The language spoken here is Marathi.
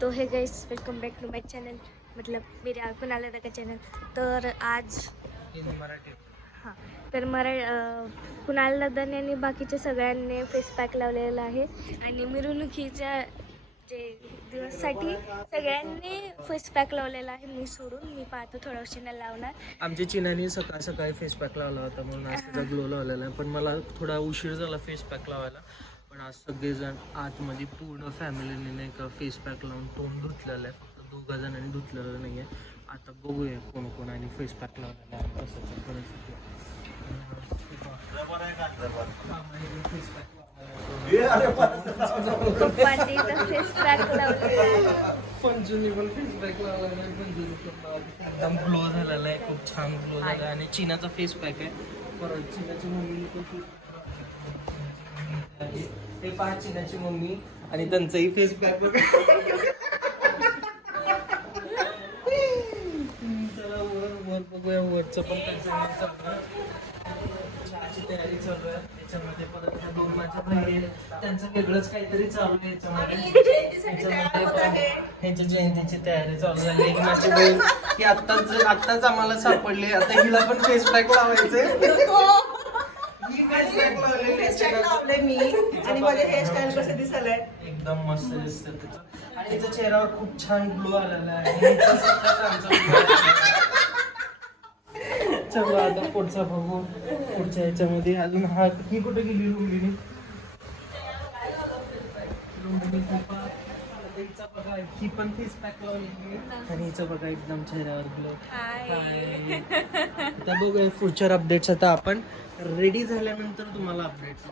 तो hey guys welcome back to my channel मतलब मेरे कुणाल दादा का चॅनल. तर आज मराठी हां तर कुणाल दादाने आणि बाकीच्या सगळ्यांनी फेस पॅक लावलेला आहे आणि मिरवणुकीच्या जे दिवससाठी सगळ्यांनी फेस पॅक लावलेला आहे. मी सोडून मी पाहतो थोड्या उशिरा लावणार. आमच्या चिनाने सकाळी फेस पॅक लावला होता म्हणून आज त्याचा ग्लो लावलेला आहे. पण मला थोडा उशीर झाला फेस पॅक लावायला. पण आज सगळेजण आतमध्ये पूर्ण फॅमिलीने नाही का फेस पॅक लावून तोंड धुतलेलं आहे. फक्त 2 जणांनी धुतलेलं नाही आहे. आता बघूया कोण कोण आणि फेस पॅक लावलेला आहे कसं परिस्थिती. पप्पांनी इथं फेस पॅक लावलेला आहे. पंजुनी पण फेस पॅक लावला नाही. पंजुनी एकदम ग्लो झालेला आहे. खूप छान ग्लो झाला आहे. आणि चिनाचा फेस पॅक आहे. परत चिनाची मम्मी पण हे पहा चिनाची मम्मी आणि त्यांचाही फेस पॅक बघा. चला वर बघूया. वरचं पण त्यांचं चहाची तयारी चालू आहे. त्याच्यामध्ये परत ह्या 2 माझ्या बहिणी त्यांचं वेगळंच काहीतरी चालू आहे. ह्यांच्या जयंतीची तयारी चालू झाली. एक माझी बहीण ती आत्ताच आम्हाला सापडली. आता हिला पण फेस पॅक लावायचंय. लावले मी आणि माझे हेअरस्टाईल कसं दिसायलंय एकदम मस्त दिसतं त्याचं. आणि हिच्या चेहऱ्यावर खूप छान ग्लो आलेला आहे. हिचा स्वतःचा आमचा glow आहे. चला आता पुढचा बघू. पुढच्या ह्याच्यामध्ये अजून ही कुठे गेली लुंबिनी. हिचा बघा ही पण फेस पॅक लावली आणि हिचं बघा एकदम चेहऱ्यावर ग्लो. आता बघूया फ्युचर अपडेट्स. आता आपण रेडी झाल्यानंतर तुम्हाला अपडेट्स